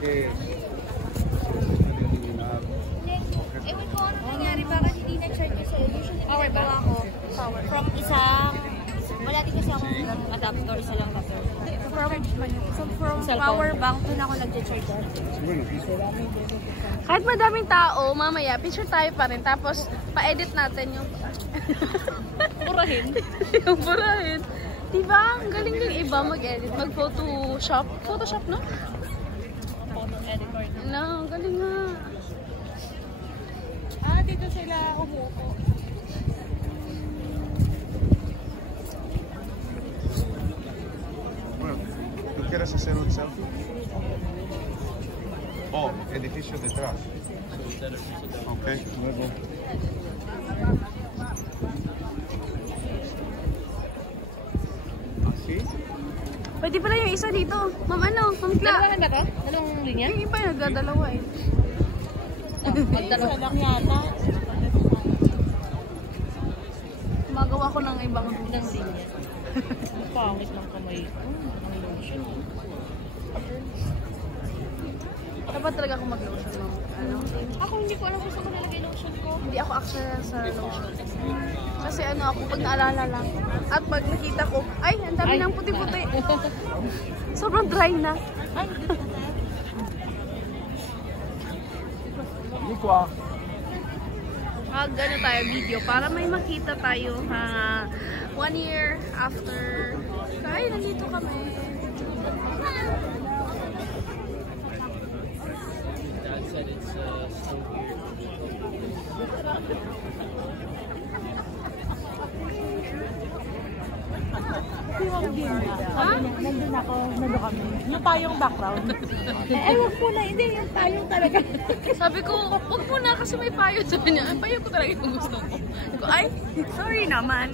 Ewan ko ano nangyari, bakit hindi na-charge yung cell. Usually ginagawa ko from isang, wala din kasi akong adapter, isa lang adapter. From power bank, doon ako nag-charge. Kahit madaming tao, mamaya, picture tayo pa rin. Tapos, pa-edit natin yung... Burahin. Yung burahin. Diba? Ang galing yung iba mag-edit. Mag-photoshop. Photoshop, no? Photo editor. No, galing nga. Ah, dito sila umupo. Bueno, ¿tú quieres hacer un selfie? Oh, edificio detrás. Ok, luego. ¿Así? Pwede pala yung isa dito. Ma'am, ano? Ma'am Kla. Dalawa ba to? Dalawang linya? Yung iba nagdadalawa eh. Dalawa lang yata. Magawa ko ng ibang Ilang linya. Pangit ng kamay ko. Ang lotion. Dapat talaga ako mag-lotion, ma'am. Ano? Ako hindi ko alam kung saan ko nalagay lotion ko. Hindi ako actually sa lotion. Kasi ano ako, pag naalala lang. At pag nakita ko, ay, ang dami ng puti-puti. Sobrang dry na. Ano tayo video para may makita tayo 1 year after. Ay, nandito kami. Dad said it's so weird. Nandun ako, nandun kami. Yung tayong background. Wag po na, hindi yung tayong talaga. Sabi ko, wag mo na kasi may payo sa kanya. Ang payo ko talaga yung gusto ko. Sabi ko, ay, sorry naman.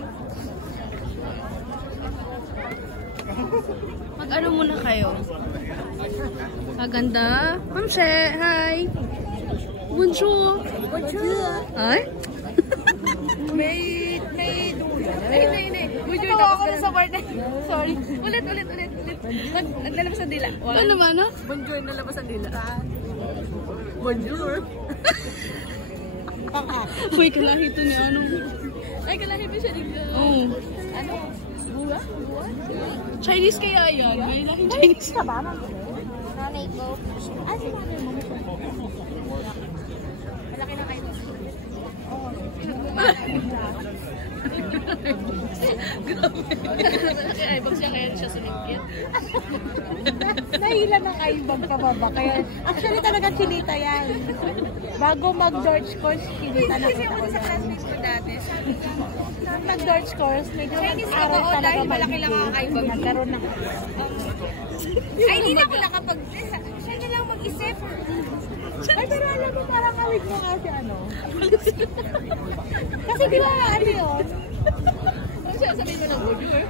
Mag-ano muna kayo? Maganda. Ma'am She, hi. Bonjour. Bonjour. Ay? May dulo. Hindi. Bonjour Ito ako na sa part na. Sorry. Ulit. Nalabas ang dila. Ano ba, no? Bonjour, nalabas ang dila. Bonjour. Uy, kalahi to niya. Ano? Ay, kalahi ba siya dito? Oo. Ano? Buwa? Chinese kaya yan. May lahing Chinese. Ka ba? Nanay ko. Ay, si nanay mo. Malaki na kayo. Grabe. Ay, bag siya kaya siya sumingkit. Nahila ng eyebag ka ba ba? Kaya, actually talaga kinita yan. Bago mag-George course, kinita na kita ko sa classmates ko dati. Mag-George course, medyo nag-aral talaga malaki lang ang eyebag. Nagkaroon ng... Ay, hindi na ako nakapag... Siya na lang mag-isip. Ay, pero alam mo, parang kawig mo nga si ano. Kasi di ba ano yun? Ano siya? Sabihin mo ng bonjour?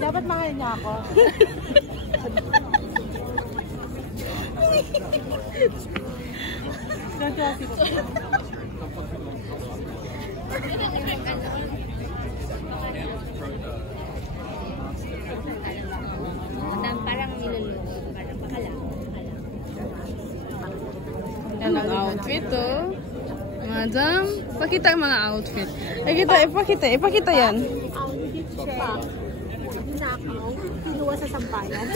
Dapat mahal niya ako. Parang niluluto, parang makalang. Yan ang outfit, oh. Madam, pakita ang mga outfit. Ipakita yan. Nakaw, kinuha sa sampayan.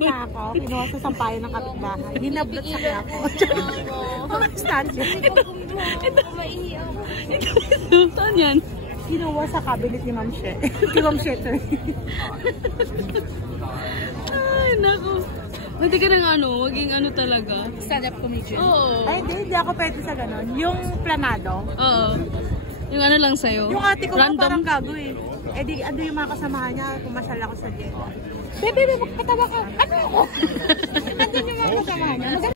Nakaw, kinuha sa sampayan ng kapitbahay. Hinablot sa kaya ko. Statue. Ito, saan yan? Kinuha sa cabinet ni Ma'am She. Ni Ma'am She, sir. Ay, naku. Hindi ka nang maging ano talaga. Stand-up comedian. Oo. Ay, hindi ako pwede sa ganun. Yung planado. Oo. Yung ano lang sa'yo. Yung ate ko parang gago eh. Eh di, ano yung mga kasamahan niya, pumasal ako sa jet. Bebe, magpatawa ka. Ano ako? Nandun yung mga kasamahan niya.